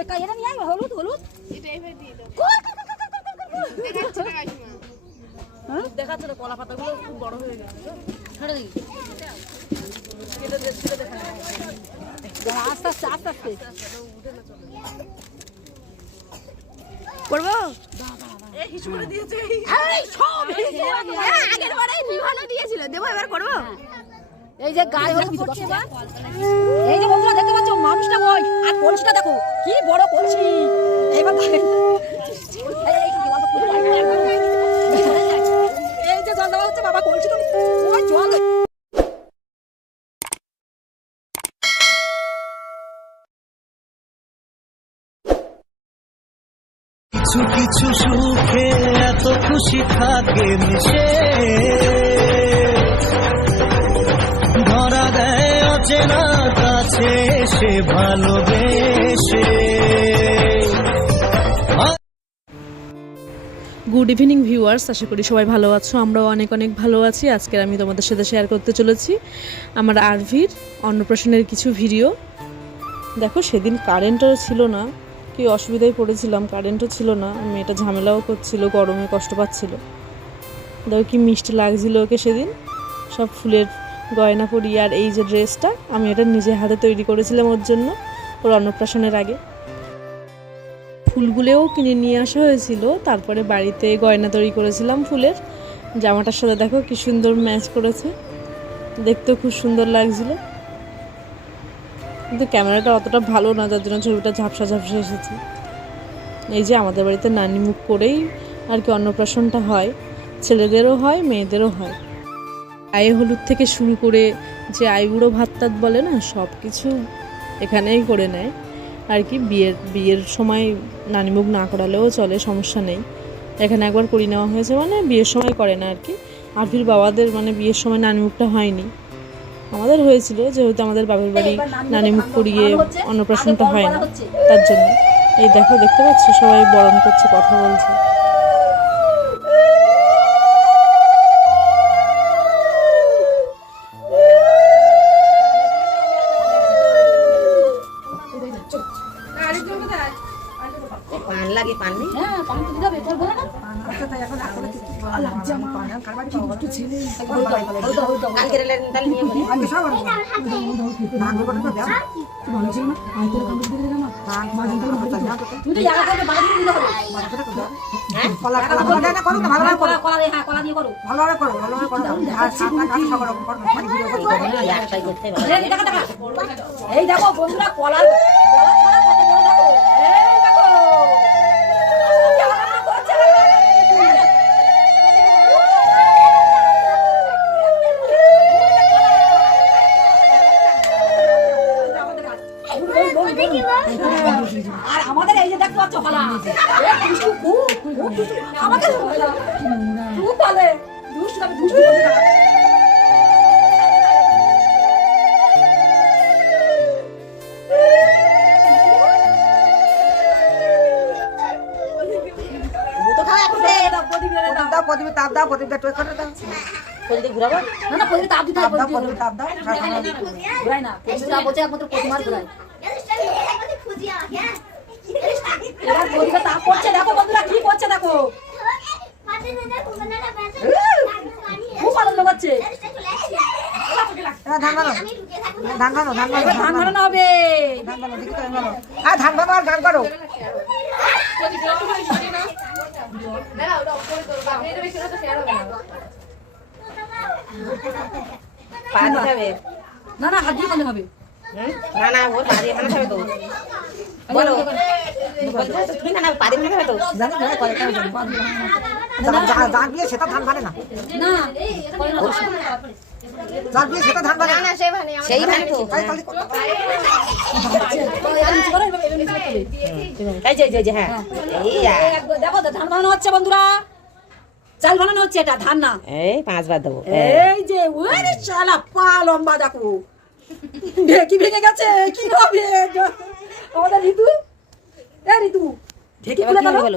ওই কাইয়াটা নিয়ে আয় হলুদ হলুদ। এটা দিয়ে দাও। দেখাচ্ছে না কাকিমা। হ্যাঁ? দেখাচ্ছে না কলা পাতাগুলো খুব বড় হয়ে গেছে। ছেড়ে দিই কেটে দে- দেখা দাঁড়া, আস্তে আস্তে আস্তে আস্তে। করব? এই হিসু করে দিয়েছে। এই সব হ্যাঁ, আগের বারে নিভানো দিয়েছিল। দেবো এবার করব? এই যে গায়ে হলুদ পড়ছে এবার। এই যে বন্ধুরা দেখতে পাচ্ছ মানুষটা ওই আর কলসিটা দেখো কি বড় কলসি। এবার এই, যে জল দেওয়া হচ্ছে বাবা কলসি তো জল কিছু কিছু সুখে এত খুশি থাকে মিশে। ধরা দেয় অচেনা ভালোবেসে। গুড ইভিনিং ভিউয়ার্স, আশা করি সবাই ভালো আছো, আমরাও অনেক অনেক ভালো আছি। আজকে আমি তোমাদের সাথে শেয়ার করতে চলেছি আমার আরভির অন্নপ্রাশনের কিছু ভিডিও দেখো, সেদিন কারেন্টও ছিল না, কি অসুবিধায় পড়েছিলাম কারেন্টও ছিল না, মেয়েটা ঝামেলাও করছিল, গরমে কষ্ট পাচ্ছিল। দেখো কি মিষ্টি লাগছিল ওকে সেদিন, সব ফুলের গয়না পরি আর এই যে ড্রেসটা, আমি এটা নিজে হাতে তৈরি করেছিলাম ওর জন্য, ওর অন্নপ্রাশনের আগে। ফুলগুলোও কিনে নিয়ে আসা হয়েছিল, তারপরে বাড়িতে গয়না তৈরি করেছিলাম ফুলের। জামাটার সাথে দেখো কি সুন্দর ম্যাচ করেছে, দেখতেও খুব সুন্দর লাগছিল। কিন্তু ক্যামেরাটা অতটা ভালো না, যার জন্য ছবিটা ঝাপসা ঝাপসা এসেছে। এই যে আমাদের বাড়িতে নানি মুখ করেই আর কি অন্নপ্রাশনটা হয়, ছেলেদেরও হয়, মেয়েদেরও হয়। আয়ে হলুদ থেকে শুরু করে যে আইবুড়ো ভাত টাত বলে না সব কিছু এখানেই করে নেয়। আর কি বিয়ের বিয়ের সময় নানিমুখ না করালেও চলে সমস্যা নেই। এখানে একবার করি নেওয়া হয়েছে মানে বিয়ের সময় করে না আর কি। আরফির বাবাদের মানে বিয়ের সময় নানিমুখটা হয়নি। আমাদের হয়েছিল যেহেতু আমাদের বাপের বাড়ি নানিমুখ করিয়ে অন্নপ্রাশনটা হয় না তার জন্য। এই দেখো দেখতে পাচ্ছ? সবাই বরণ করছে কথা বলছে। এই দেখো বন্ধুরা কলার হলা দুষ্টু খুব খুব দুষ্টু আমাদের হলা খুব ভালো দুষ্টু আমি দুষ্টু বলতে না প্রদীপ তাপ দাও প্রদীপটা করে দাও ঘুরাবো না না প্রদীপ তাপ দিতে হবে দাও প্রদীপে তাপ দাও ঘুরাই না প্রদীপ যা বলছে একমাত্র প্রতিমার ঘুরাই তাপ করছে দেখো বন্ধুরা কি করছে দেখো। খুব আনন্দ করছে। ধান বানো ধান বানো ধান এবার ধান ঘাটানো হবে। ধান বানো দেখি তো বানো আর ধান বানো আর গান করো দিতে হবে না না হাত দিয়ে হবে? না না ওর পা দিয়ে তো। বলো। তো, না সেটা ধান সেটা ধান সেই। তো। এই যে যে হ্যাঁ দেখো ধান বানানো হচ্ছে বন্ধুরা চাল বানানো হচ্ছে এটা ধান না এই পাঁচবার দেবো এই যে ওরে শালা পা লম্বা দেখো ভেঙে গেছে কি হবে আমাদের ঋতু এ ঋতু ঢেকে ফেলে দাও গেল